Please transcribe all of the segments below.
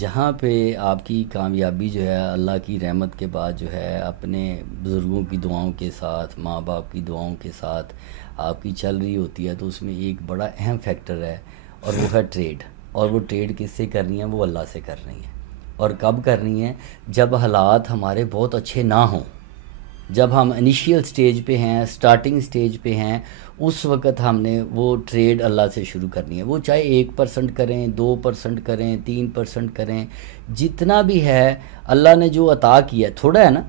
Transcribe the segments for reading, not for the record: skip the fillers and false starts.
جہاں پہ آپ کی کامیابی جو ہے اللہ کی رحمت کے بعد جو ہے اپنے بزرگوں کی دعاؤں کے ساتھ، ماں باپ کی دعاؤں کے ساتھ آپ کی چل رہی ہوتی ہے، تو اس میں ایک بڑا اہم فیکٹر ہے، اور وہ ہے ٹریڈ. اور وہ ٹریڈ کس سے کرنی ہے؟ وہ اللہ سے کرنی ہے. اور کب کرنی ہے؟ جب حالات ہمارے بہت اچھے نہ ہوں، جب ہم انیشیل سٹیج پہ ہیں، سٹارٹنگ سٹیج پہ ہیں، اس وقت ہم نے وہ ٹریڈ اللہ سے شروع کرنی ہے. وہ چاہے 1% کریں، 2% کریں، 3% کریں، جتنا بھی ہے اللہ نے جو عطا کیا ہے. تھوڑا ہے نا،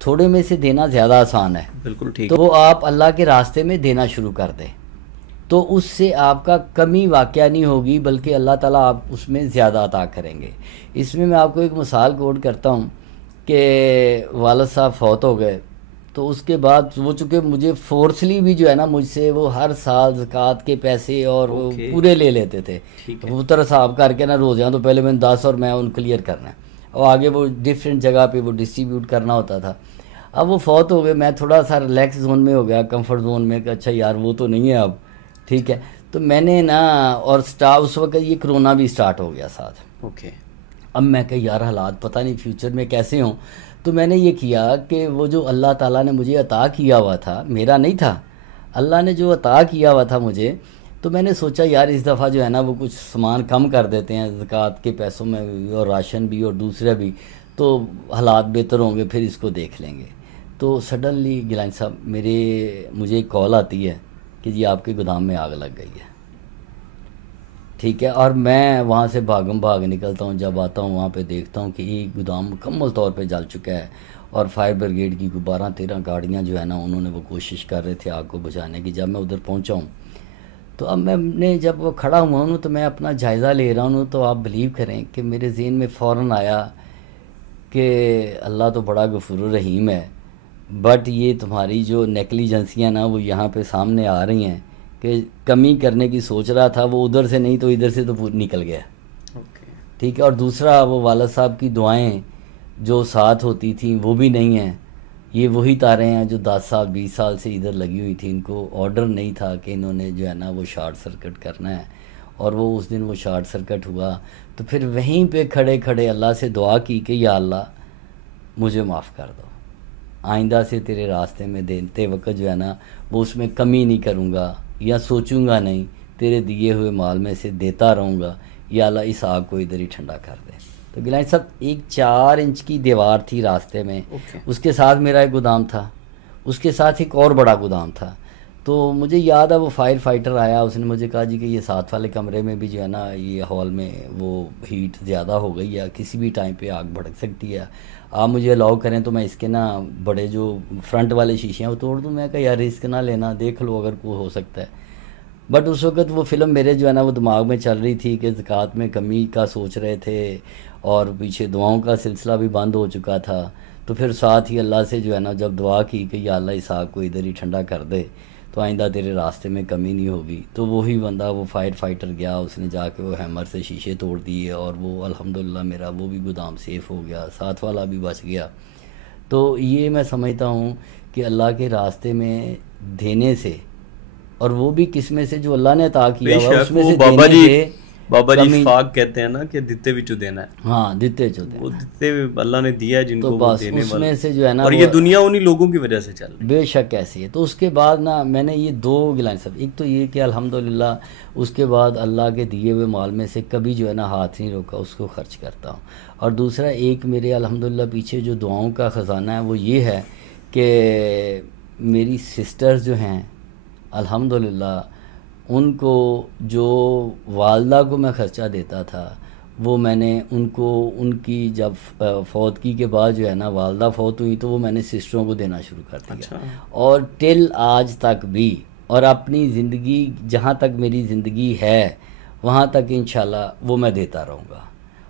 تھوڑے میں سے دینا زیادہ آسان ہے. بالکل ٹھیک. تو وہ آپ اللہ کے راستے میں دینا شروع کر دیں، تو اس سے آپ کا کمی واقعہ نہیں ہوگی، بلکہ اللہ تعالیٰ آپ اس میں زیادہ عطا کریں گے. اس میں آپ کو ایک مثال کوٹ کرتا ہوں کہ والد صاحب فوت ہو گئے، تو اس کے بعد وہ چونکہ مجھے فورسلی بھی جو ہے نا مجھ سے وہ ہر سال زکوٰۃ کے پیسے اور وہ پورے لے لیتے تھے. کبوتر صاحب کر کے نا روزیاں تو پہلے میں نے 10 اور میں ان کلیئر کرنا ہے، اور آگے وہ ڈفرینٹ جگہ پہ وہ ڈسٹریبیوٹ کرنا ہوتا تھا. اب وہ فوت ہو گئے، میں تھوڑا سا ریلیکس زون میں ہو گیا، کمفرٹ زون میں، کہ اچھا یار وہ تو نہیں ہے اب، ٹھیک ہے. تو میں نے نا، اور اس وقت یہ کرونا بھی سٹارٹ ہو گیا ساتھ. اوکے. اب میں کہ یار حالات پتہ نہیں فیوچر میں کیسے ہوں. تو میں نے یہ کیا کہ وہ جو اللہ تعالیٰ نے مجھے عطا کیا ہوا تھا، میرا نہیں تھا، اللہ نے جو عطا کیا ہوا تھا مجھے، تو میں نے سوچا یار اس دفعہ جو ہے نا وہ کچھ سامان کم کر دیتے ہیں زکوٰۃ کے پیسوں میں، اور راشن بھی اور دوسرا بھی، تو حالات بہتر ہوں گے، پھر اس کو دیکھ لیں گے. تو سڈنلی گیلانی صاحب مجھے ایک کال آتی ہے کہ جی آپ کے گودام میں آگ لگ گئی ہے. ٹھیک ہے. اور میں وہاں سے بھاگ نکلتا ہوں، جب آتا ہوں وہاں پہ دیکھتا ہوں کہ ایک گودام مکمل طور پہ جل چکا ہے، اور فائر بریگیڈ کی 12-13 گاڑیاں جو ہے نا انہوں نے وہ کوشش کر رہے تھے آگ کو بجھانے کی. جب میں ادھر پہنچا ہوں، تو اب میں نے جب وہ کھڑا ہوا ہوں تو میں اپنا جائزہ لے رہا ہوں، تو آپ بلیو کریں کہ میرے ذہن میں فوراً آیا کہ اللہ تو بڑا غفور الرحیم ہے، بٹ یہ تمہاری جو نیگلیجنسیاں نا وہ یہاں پہ سامنے آ رہی ہیں، کہ کمی کرنے کی سوچ رہا تھا وہ ادھر سے نہیں تو ادھر سے تو نکل گیا. ٹھیک ہے. اور دوسرا وہ والد صاحب کی دعائیں جو ساتھ ہوتی تھیں وہ بھی نہیں ہیں. یہ وہی تاریں ہیں جو 10 سال 20 سال سے ادھر لگی ہوئی تھیں. ان کو آرڈر نہیں تھا کہ انہوں نے جو ہے نا وہ شارٹ سرکٹ کرنا ہے، اور وہ اس دن وہ شارٹ سرکٹ ہوا. تو پھر وہیں پہ کھڑے کھڑے اللہ سے دعا کی کہ یا اللہ مجھے معاف کر دو، آئندہ سے تیرے راستے میں دیتے وقت جو ہے نا وہ اس میں کمی نہیں کروں گا، یا سوچوں گا نہیں، تیرے دیے ہوئے مال میں سے دیتا رہوں گا. یا اللہ اس آگ کو ادھر ہی ٹھنڈا کر دے. تو گیلانی صاحب ایک 4 انچ کی دیوار تھی راستے میں، اس کے ساتھ میرا ایک گودام تھا، اس کے ساتھ ایک اور بڑا گودام تھا. تو مجھے یاد ہے وہ فائر فائٹر آیا، اس نے مجھے کہا جی کہ یہ ساتھ والے کمرے میں بھی جو ہے نا یہ ہال میں وہ ہیٹ زیادہ ہو گئی ہے، کسی بھی ٹائم پہ آگ بھڑک سکتی ہے، آپ مجھے الاؤ کریں تو میں اس کے نا بڑے جو فرنٹ والے شیشے ہیں وہ توڑ دوں. میں کہا یار رسک نہ لینا، دیکھ لو اگر کوئی ہو سکتا ہے. بٹ اس وقت وہ فلم میرے جو ہے نا وہ دماغ میں چل رہی تھی کہ زکوٰۃ میں کمی کا سوچ رہے تھے، اور پیچھے دعاؤں کا سلسلہ بھی بند ہو چکا تھا. تو پھر ساتھ ہی اللہ سے جو ہے نا جب دعا کی کہ یا اللہ اس آگ کو ادھر ہی ٹھنڈا کر دے، تو آئندہ تیرے راستے میں کمی نہیں ہوگی. تو وہی بندہ وہ فائر فائٹر گیا، اس نے جا کے وہ ہیمر سے شیشے توڑ دیے، اور وہ الحمدللہ میرا وہ بھی گودام سیف ہو گیا، ساتھ والا بھی بچ گیا. تو یہ میں سمجھتا ہوں کہ اللہ کے راستے میں دینے سے، اور وہ بھی کس میں سے جو اللہ نے عطا کیا ہوا اس میں سے دینے سے. بابا جی فاق کہتے ہیں نا کہ دتے وچوں دینا ہے. ہاں دیتے جو دینا، وہ دیتے اللہ نے دیا جن کو وہ دینے اس میں سے جو ہے نا، اور یہ دنیا انہی لوگوں کی وجہ سے چل رہی ہے. بے شک ایسی ہے. تو اس کے بعد نا میں نے یہ 2 گیلانی صاحب، ایک تو یہ کہ الحمدللہ اس کے بعد اللہ کے دیے ہوئے مال میں سے کبھی جو ہے نا ہاتھ نہیں روکا، اس کو خرچ کرتا ہوں. اور دوسرا ایک میرے الحمدللہ پیچھے جو دعاؤں کا خزانہ ہے وہ یہ ہے کہ میری سسٹرز جو ہیں الحمدللہ ان کو جو والدہ کو میں خرچہ دیتا تھا وہ میں نے ان کو، ان کی جب فوتگی کے بعد جو ہے نا والدہ فوت ہوئی تو وہ میں نے سسٹروں کو دینا شروع کر دیا. اور ٹل آج تک بھی، اور اپنی زندگی جہاں تک میری زندگی ہے وہاں تک انشاءاللہ وہ میں دیتا رہوں گا.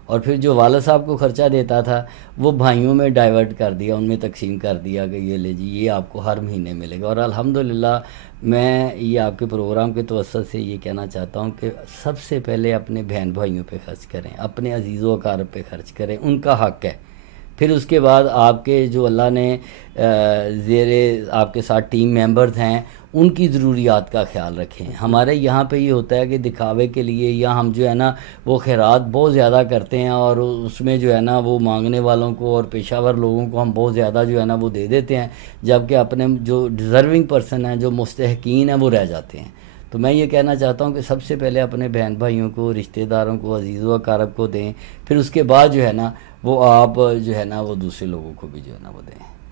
اور پھر جو والد صاحب کو خرچہ دیتا تھا وہ بھائیوں میں ڈائیورٹ کر دیا، ان میں تقسیم کر دیا کہ یہ لے جی یہ آپ کو ہر مہینے ملے گا. اور الحمدللہ میں یہ آپ کے پروگرام کے توسط سے یہ کہنا چاہتا ہوں کہ سب سے پہلے اپنے بہن بھائیوں پہ خرچ کریں، اپنے عزیز و اقارب پہ خرچ کریں، ان کا حق ہے. پھر اس کے بعد آپ کے جو اللہ نے زیر آپ کے ساتھ ٹیم ممبرز ہیں ان کی ضروریات کا خیال رکھیں. ہمارے یہاں پہ یہ ہوتا ہے کہ دکھاوے کے لیے یا ہم جو ہے نا وہ خیرات بہت زیادہ کرتے ہیں اور اس میں جو ہے نا وہ مانگنے والوں کو اور پیشہ ور لوگوں کو ہم بہت زیادہ جو ہے نا وہ دے دیتے ہیں، جبکہ اپنے جو ڈیزرونگ پرسن ہیں، جو مستحقین ہیں، وہ رہ جاتے ہیں. تو میں یہ کہنا چاہتا ہوں کہ سب سے پہلے اپنے بہن بھائیوں کو، رشتہ داروں کو، عزیز و اقارب کو دیں، پھر اس کے بعد جو ہے نا وہ آپ جو ہے نا وہ دوسرے لوگوں کو بھی جو ہے نا وہ دیں.